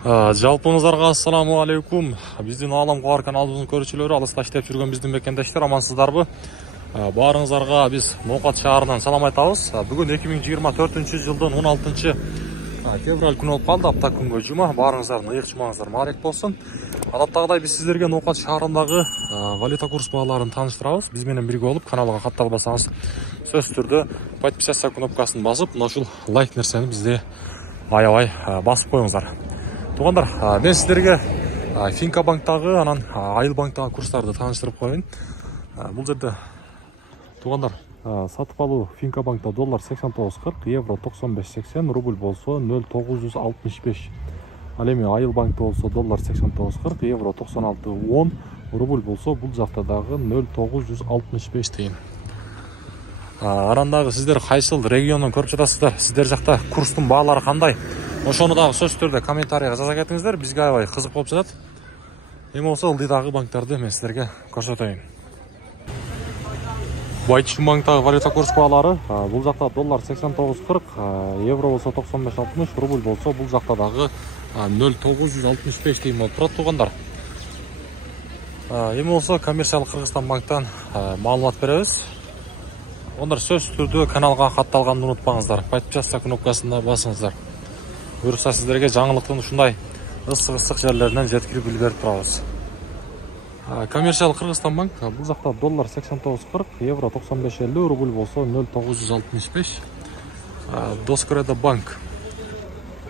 Жалпыңыздарга ассаламу алейкум. Биздин Алам Куар каналыбыздын көрүүчүлөрү, алыста иштеп жүргөн биздин мекендештер, амансыздарбы? Баарыңыздарга биз Ноокат шаарынан салам айтабыз. Бүгүн 2024-жылдын 16-февраль күнү болуп калды, апта күнгө жума. Баарыңыздардын ыйык жумаңыздар маарек болсун. Адаттагыдай биз сиздерге Ноокат шаарындагы валюта курс бааларын тааныштырабыз. Биз менен бирге болуп, каналга катталбасаңыз, сөзсүз түрдө подписаться кнопкасын басып, ушул лайк нерсени бизде аябай басып коюңуздар. Тугандар, мен сиздерге Финка банктагы, анан Айыл банктагы курстарды тааныштырып коеюн. Бул жерде тугандар, сатып алуу Финка банкта доллар 89.40, евро 95.80, рубль болсо 0.965. Ал эми Айыл банкта болсо доллар 89.40, евро 96.10, рубль болсо бул жакта дагы 0.965 тыйын. Арандагы сиздер кайсыл региондон көрүп жатасыздар? Сиздер жакта курстун баалары кандай? Ошону дагы сөз түрдө комментарийга жаза кетиңиздер. Бизге аябай кызык болуп жатат. Эми болсо ылдыйдагы банктарды мен сиздерге көрсөтөйүн. Байтишим банктагы валюта курс баалары, бул жакта доллар 89.40, евро болсо 95.60, рубль болсо бул жакта дагы 0.965 тыйын болуп турат тугандар. Эми болсо коммерциялык Кыргызстан банктан маалымат беребиз. Ондар сөз түрдө каналга катталганды унутпаңыздар. Подписаться кнопкасына басыңыздар. Буюрса сиздерге жаңылыктын ушундай ысык жерлеринен жеткирип билдирип турабыз. Коммерциялык Кыргызстан банк бул жакта доллар 89.40, евро 95.50, рубль болсо 0.965. Доскреда банк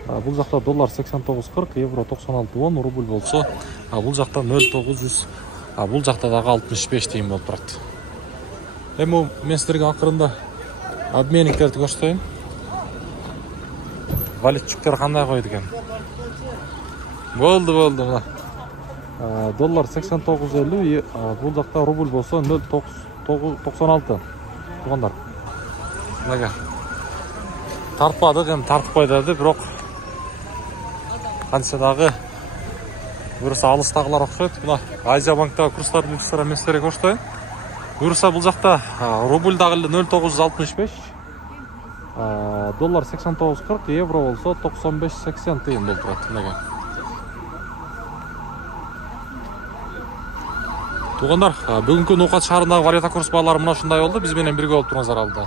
бул жакта доллар 89.40, евро 96.10, рубль болсо бул жакта 0.900, бул жакта дагы 65 тыйын болуп турат. Эми мен сиздерге акырында обменниктерди көрсөтөйүн. Валютчиктер кандай койду экен? Болду мына. Доллар 89.50, бул жакта рубль болсо 0.96. Тугандар. Мынага. Тартпадык, эми тартып койдур, бирок канча дагы буюрса алыстагылар окшойт. Мына Азия банктагы курстардын мен сиздерге көрсөтөйүн. Буюрса бул жакта рубль дагы 0.965, доллар 89.40, евро болсо 95.80 тыйын болуп турат. Мынага. Тугандар, бүгүнкү Ноокат шаарындагы валюта курс баалары мына ушундай болду. Биз менен бирге болуп туруңуздар алда.